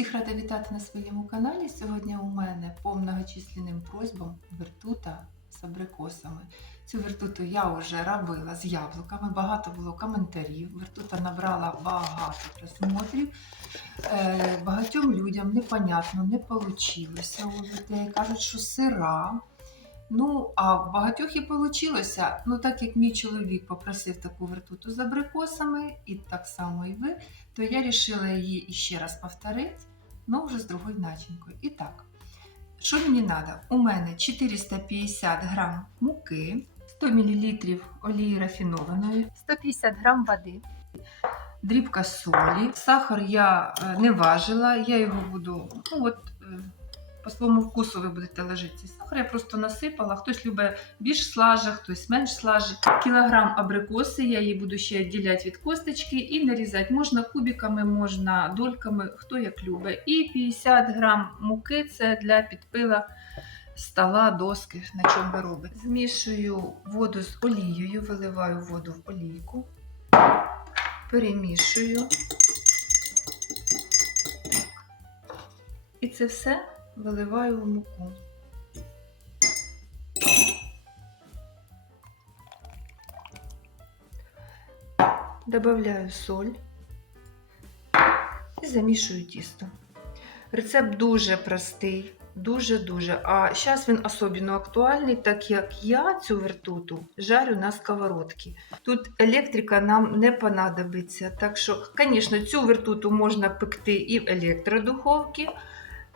Всіх рада вітати на своєму каналі. Сьогодні у мене по многочисленним просьбам вертута з абрикосами. Цю вертуту я вже робила з яблуками, багато було коментарів. Вертута набрала багато просмотрів. Е, багатьом людям непонятно, не вийшло у людей. Кажуть, що сира. Ну, а в багатьох і вийшло. Ну, так як мій чоловік попросив таку вертуту з абрикосами, і так само і ви, то я вирішила її ще раз повторити, але вже з другою начинкою. І так, що мені треба? У мене 450 грам муки, 100 мл олії рафінованої, 150 грам води, дрібка солі. Сахар я е, не важила, я його буду, ну от, е, по своєму вкусу ви будете ложити сахар. Я просто насипала. Хтось любить більш слажа, хтось менш слажа. Кілограм абрикоси, я її буду ще відділяти від косточки і нарізати. Можна кубиками, можна дольками, хто як любить. І 50 грам муки це для підпила стола, доски, на чому ви робите. Змішую воду з олією, виливаю воду в олійку, перемішую. І це все виливаю в муку. Добавляю соль і замішую тісто. Рецепт дуже простий, дуже-дуже. А зараз він особливо актуальний, так як я цю вертуту жарю на сковородці. Тут електрика нам не понадобиться. Так що, звісно, цю вертуту можна пекти і в електродуховці.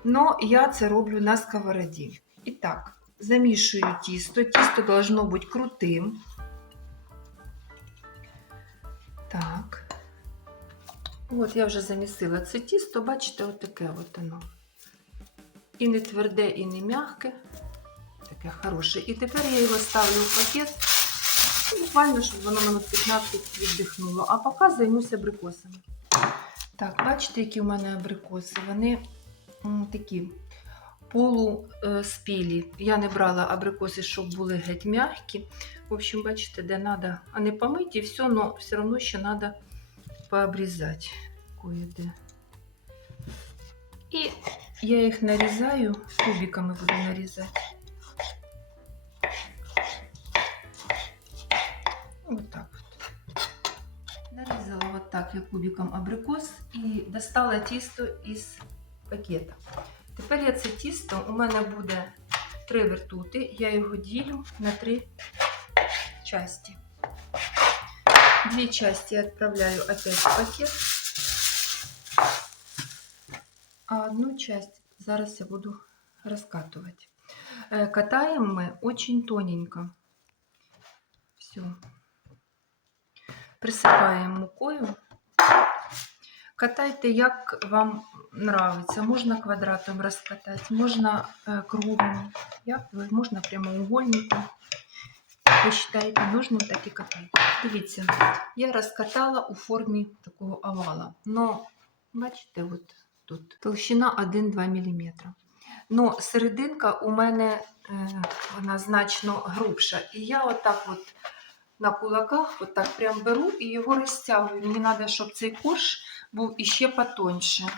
Но я це роблю на сковороді. І так, замішую тісто. Тісто должно бути крутим. Так. От я вже замісила це тісто, бачите, отаке от воно. І не тверде, і не м'яке. Таке хороше. І тепер я його ставлю в пакет. Буквально, щоб воно минут 15 віддихнуло. А поки займуся абрикосами. Так, бачите, які в мене абрикоси. Вони такі полуспілі. Я не брала абрикоси, щоб були геть м'які. В общем, бачите, де треба, а не помиті, все, але все одно ще треба пообрізати кое-де. І я їх нарізаю, кубиками буду нарізати. Вот так вот. Нарізала вот так я кубиком абрикос і достала тісто із пакета. Тепер я це тісто, у мене буде три вертути, я його ділю на три части. Две части я отправляю опять в пакет, а одну часть зараз я буду раскатывать. Э, Катаем мы очень тоненько. Все. Присипаємо мукою. Катайте, як вам нравиться. Можна квадратом розкатати, можна е, кругом, як ви, можна прямоугольником. Ви вважаєте нужним, так і катайте. Дивіться, я розкатала у формі такого овала. Но, бачите, от тут толщина 1-2 мм. Но серединка у мене е, вона значно грубша. І я отак от на кулаках отак прям беру і його розтягую. Мені треба, щоб цей корж був іще потоньше.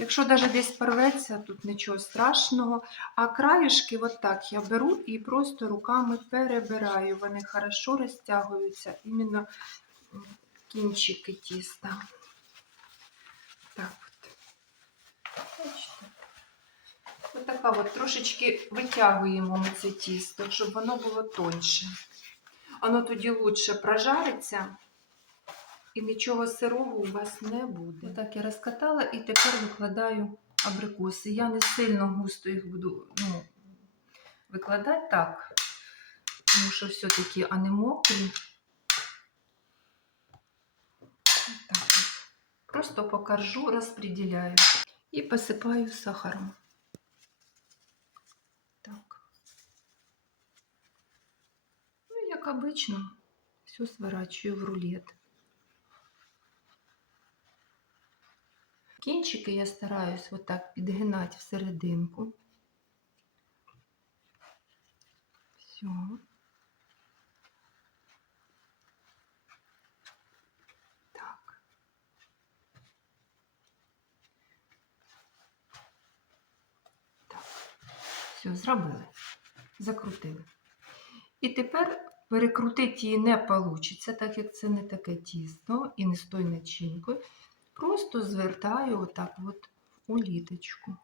Якщо навіть десь порветься, тут нічого страшного. А краюшки отак я беру і просто руками перебираю. Вони хорошо розтягуються, іменно кінчики тіста. Так от. Бачите? Отака от трошечки витягуємо ми це тісто, щоб воно було тоньше. Воно тоді лучше прожариться і нічого сирого у вас не буде. Отак я розкатала і тепер викладаю абрикоси. Я не сильно густо їх буду ну, викладати так, тому що все-таки вони мокрі. Отак от. Просто по коржу розподіляю і посипаю сахаром. Так. Ну, як обично, все сворачиваю в рулет. Кінчики я стараюсь отак підгинати всерединку. Все. Так. Так. Все, зробили, закрутили. І тепер перекрутити її не вийде, так як це не таке тісно і не з тою начинкою. Просто звертаю отак от у літочку.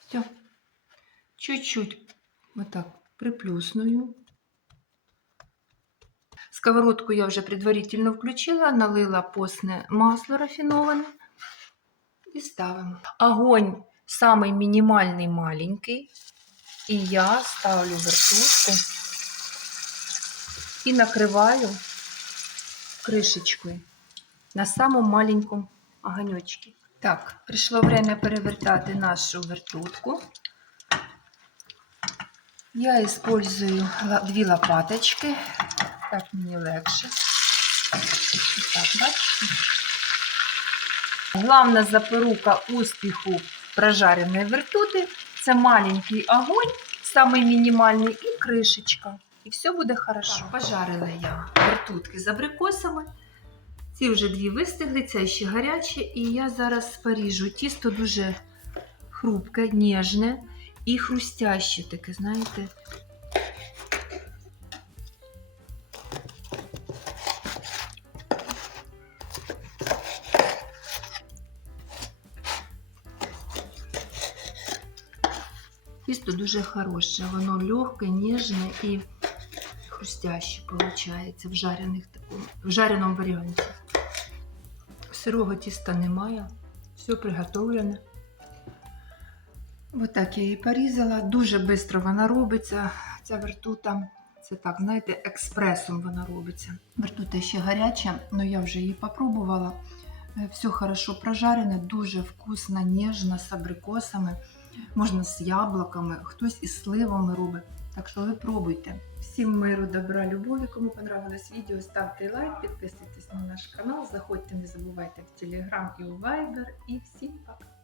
Все. Чуть-чуть отак приплюсную. Сковородку я вже предварительно включила, налила постне масло рафіноване і ставимо. Огонь самий мінімальний маленький. І я ставлю вертушку і накриваю кришечкою на самому маленькому огонечку. Так, прийшло время перевертати нашу вертутку. Я использую дві лопаточки. Так мені легше. Так, бачите? Главна запорука успіху прожареної вертути це маленький огонь, самий мінімальний, і кришечка. І все буде хорошо. Так, пожарила я вертутки з абрикосами. Ці вже дві вистигли, це ще гаряче, і я зараз поріжу. Тісто дуже хрупке, ніжне і хрустяще таке, знаєте. Тісто дуже хороше, воно легке, ніжне і хрустяще виходить в, жарених в жареному варіанті. Сирого тіста немає, все приготовлене. Ось так я її порізала. Дуже швидко вона робиться. Ця вертута, це так, знаєте, експресом вона робиться. Вертута ще гаряча, але я вже її попробувала. Е, Все хорошо прожарене, дуже вкусно, ніжно, з абрикосами, можна з яблуками, хтось із сливами робить. Так що ви пробуйте. Всім миру, добра, любові. Кому понравилось відео, ставте лайк, підписуйтесь на наш канал, заходьте, не забувайте в Телеграм і у Viber. І всім пока!